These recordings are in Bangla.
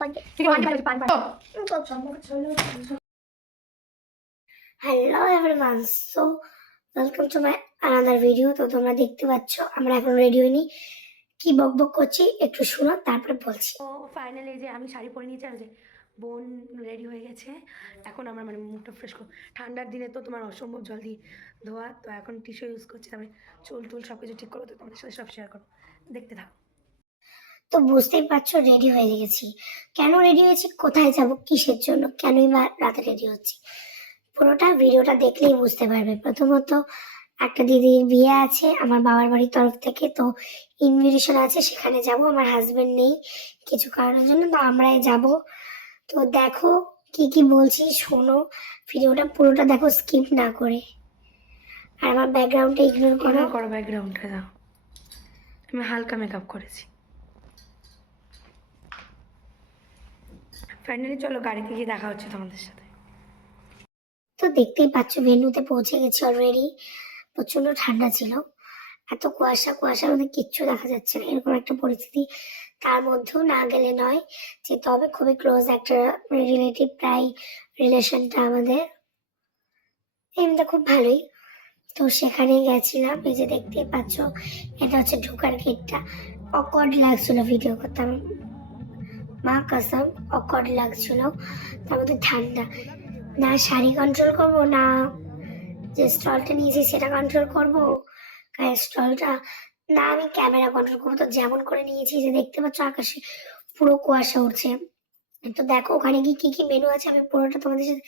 Hello everyone, so welcome to my another video. তো তোমরা দেখতে পাচ্ছ আমরা এখন রেডি হইনি, কি বকবক করছি একটু শোনো, তারপরে বলছি। তো ফাইনালি যে আমি শাড়ি পরে নিয়েছি আর যে বোন রেডি হয়ে গেছে। এখন আমার মুখটা ফ্রেশ করো, ঠান্ডার দিনে তো তোমার অসম্ভব জল দিয়ে ধোয়া, তো এখন টিস্যু ইউজ করছি। তারপরে চুল টুল সব কিছু ঠিক করো, তো তোমাদের সাথে সব শেয়ার করো, দেখতে থাকো। তো বুঝতেই পারছো রেডি হয়ে গেছি। কেন রেডি হয়েছি, কোথায় যাব, কিসের জন্য, কেনই বা রাতে রেডি হচ্ছি, পুরোটা ভিডিওটা দেখলেই বুঝতে পারবে। প্রথমত একটা দিদির বিয়ে আছে আমার বাবার বাড়ির তরফ থেকে, তো ইনভিটেশন আছে, সেখানে যাব। আমার হাজবেন্ড নেই কিছু কারণের জন্য, তো আমরাই যাব। তো দেখো কি কি বলছি, শোনো ভিডিওটা পুরোটা দেখো, স্কিপ না করে। আর আমার ব্যাকগ্রাউন্ডটা ইগনোর করো। ব্যাকগ্রাউন্ডটা দাও, আমি হালকা মেকআপ করেছি। ফাইনালি চলো গাড়িতে গিয়ে দেখা হচ্ছে তোমাদের সাথে। তো দেখতেই পাচ্ছ ভেন্যুতে পৌঁছে গেছি অলরেডি। প্রচন্ড ঠান্ডা ছিল, এত কুয়াশা, কুয়াশার মধ্যে কিচ্ছু দেখা যাচ্ছে না, এরকম একটা পরিস্থিতি। তার মধ্যেও না গেলে নয়, যে তবে খুবই ক্লোজ একটা রিলেটিভ, প্রায় রিলেশনটা আমাদের, এমনিতে খুব ভালোই। তো সেখানে গেছিলাম, এই যে দেখতেই পাচ্ছ এটা হচ্ছে ঢোকার গেটটা। অকওয়ার্ড লাগছিল ভিডিও করতাম, মা কসম অকওয়ার্ড লাগছিল। তার মধ্যে ঠান্ডা, না শাড়ি কন্ট্রোল করব, না যে স্টলটা নিয়েছি সেটা কন্ট্রোল করব, স্টলটা, না আমি ক্যামেরা কন্ট্রোল করবো। তো যেমন করে নিয়েছি, যে দেখতে পাচ্ছ আকাশে পুরো কুয়াশা উঠছে। তো দেখো ওখানে কি কি কি মেনু আছে, আমি পুরোটা তোমাদের সাথে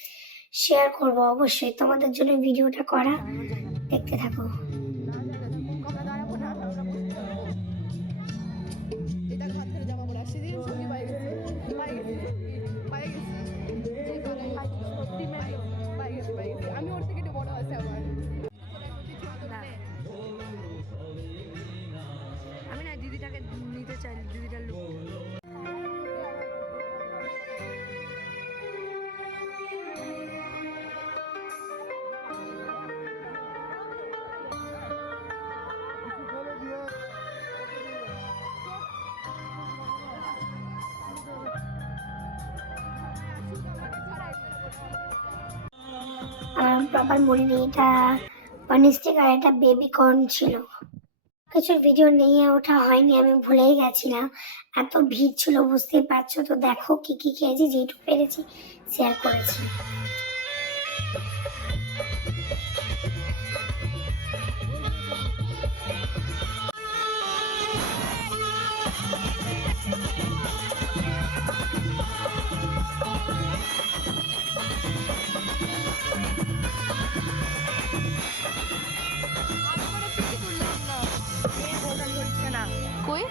শেয়ার করব অবশ্যই, তোমাদের জন্য ভিডিওটা করা, দেখতে থাকো। আমি না দিদিটাকে নিতে চাই, দিদিটার লুক। আমার প্রপার মনে নেই, এটা পনিস্টিক আর এটা বেবি কর্ন ছিল। কিছু ভিডিও নিয়ে ওঠা হয়নি, আমি ভুলেই গেছিলাম, এত ভিড় ছিল বুঝতেই পারছো। তো দেখো কি কি খেয়েছি, যেটুকু পেরেছি শেয়ার করেছি। কই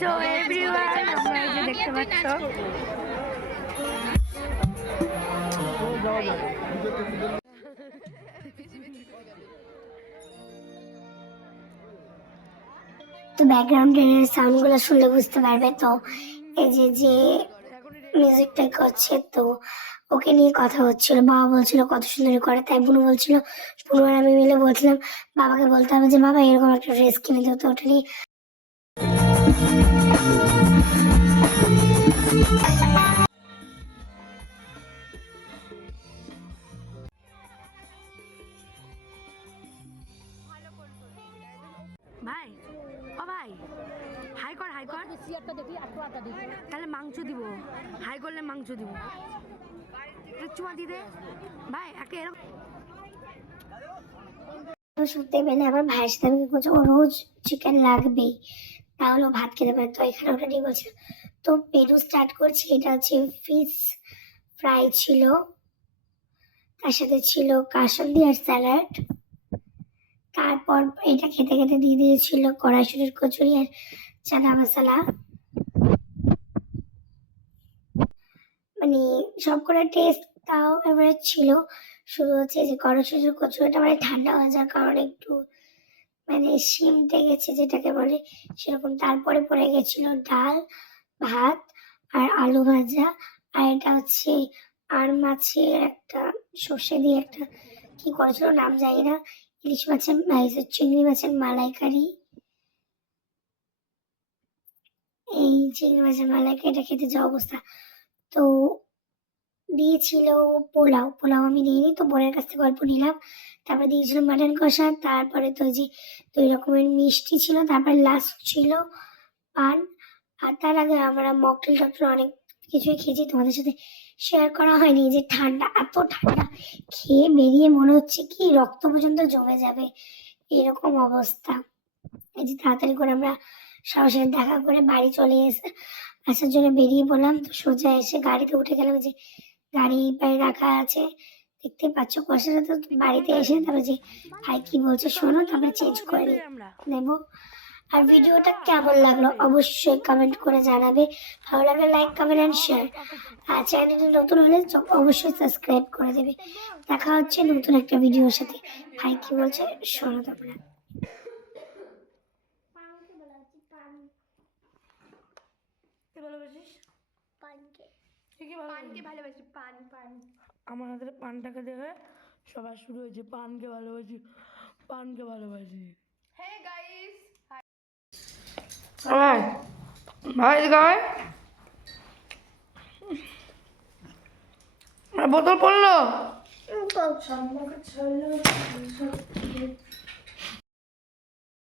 সো এভরিওয়ান, আমরা এই যে দেখতে পাচ্ছ তো ব্যাকগ্রাউন্ডের সাউন্ডগুলো শুনলে বুঝতে পারবে। তো এই যে যে মিউজিকটা করছে, তো ওকে নিয়ে কথা হচ্ছিল, বাবা বলছিল কত সুন্দর করে, তাই বুনু বলছিল, বুনু আর আমি মিলে বলছিলাম বাবাকে বলতে হবে যে বাবা এরকম একটা ড্রেস কিনে দিও। তো ওটা নিয়ে ভাই, ও ভাই, হাই কর, হাই কর, তাহলে মাংস দিব, হাই করলে মাংস দিব, চুমা দিতে ভাই একে এরকম। শুনতে পেলে আমার ভাইয়ের সাথে আমি বলছি ও রোজ চিকেন লাগবেই, তাহলে ও ভাত খেতে পারে। তো এখানে ওটা নিয়ে বলছে, তো মেনু স্টার্ট করছি। এটা হচ্ছে ফিশ ফ্রাই ছিল, তার সাথে ছিল কাসুন্দি আর স্যালাড। তারপর এটা খেতে খেতে দিয়ে দিয়েছিল কড়াইশুটির কচুরি আর চানা মশলা। মানে সবকটা টেস্ট তাও এভারেজ ছিল, শুধু হচ্ছে যে কড়াইশুটির কচুরিটা মানে ঠান্ডা হয়ে যাওয়ার কারণে একটু মানে শিমটে গেছে যেটাকে বলে সেরকম। তারপরে পড়ে গেছিল ডাল, ভাত আর আলু ভাজা। আর এটা হচ্ছে আর মাছের একটা সর্ষে দিয়ে একটা কি করেছিল নাম জানি না, ইলিশ মাছের চিংড়ি মাছের মালাইকারি, এই চিংড়ি মাছের মালাইকারি, এটা খেতে যা অবস্থা। তো দিয়েছিল পোলাও, পোলাও আমি নিইনি, তো বোনের কাছ থেকে অল্প নিলাম। তারপরে দিয়েছিল মাটন কষা, তারপরে তো ওই যে 2 রকমের মিষ্টি ছিল, তারপরে লাস্ট ছিল পান। আর তার আগে আমরা মকটেল টকটেল অনেক কিছুই খেয়েছি, তোমাদের সাথে শেয়ার করা হয়নি। যে ঠান্ডা, এত ঠান্ডা, খেয়ে বেরিয়ে মনে হচ্ছে কি রক্ত পর্যন্ত জমে যাবে, এরকম অবস্থা। এই যে তাড়াতাড়ি করে আমরা সবার সাথে দেখা করে বাড়ি চলে আসার জন্য বেরিয়ে পড়লাম। তো সোজা এসে গাড়িতে উঠে গেলাম, যে গাড়ি পায়ে রাখা আছে, দেখতে পাচ্ছ কুয়াশাটা। তো বাড়িতে এসে তারপরে যে ভাই কি বলছে শোনো, তারপরে চেঞ্জ করে নেবো। আর ভিডিওটা কেমন লাগলো অবশ্যই কমেন্ট করে জানাবে। ভালো লাগলে লাইক কমেন্ট অ্যান্ড শেয়ার। আর চ্যানেলটি নতুন হলে অবশ্যই সাবস্ক্রাইব করে দেবে। দেখা হচ্ছে নতুন একটা ভিডিওর সাথে। ভাই কি বলছে শোনো তোমরা। ভালোবাসিস পানকে তুই কি পানকে ভালোবাসি। পান পান আমার হাতের পানটাকে দেখে সবার শুরু হয়েছে পানকে ভালোবাসি, পানকে ভালোবাসি। হে গাইস, ভাই ভাই গায় বোতল পড়লো।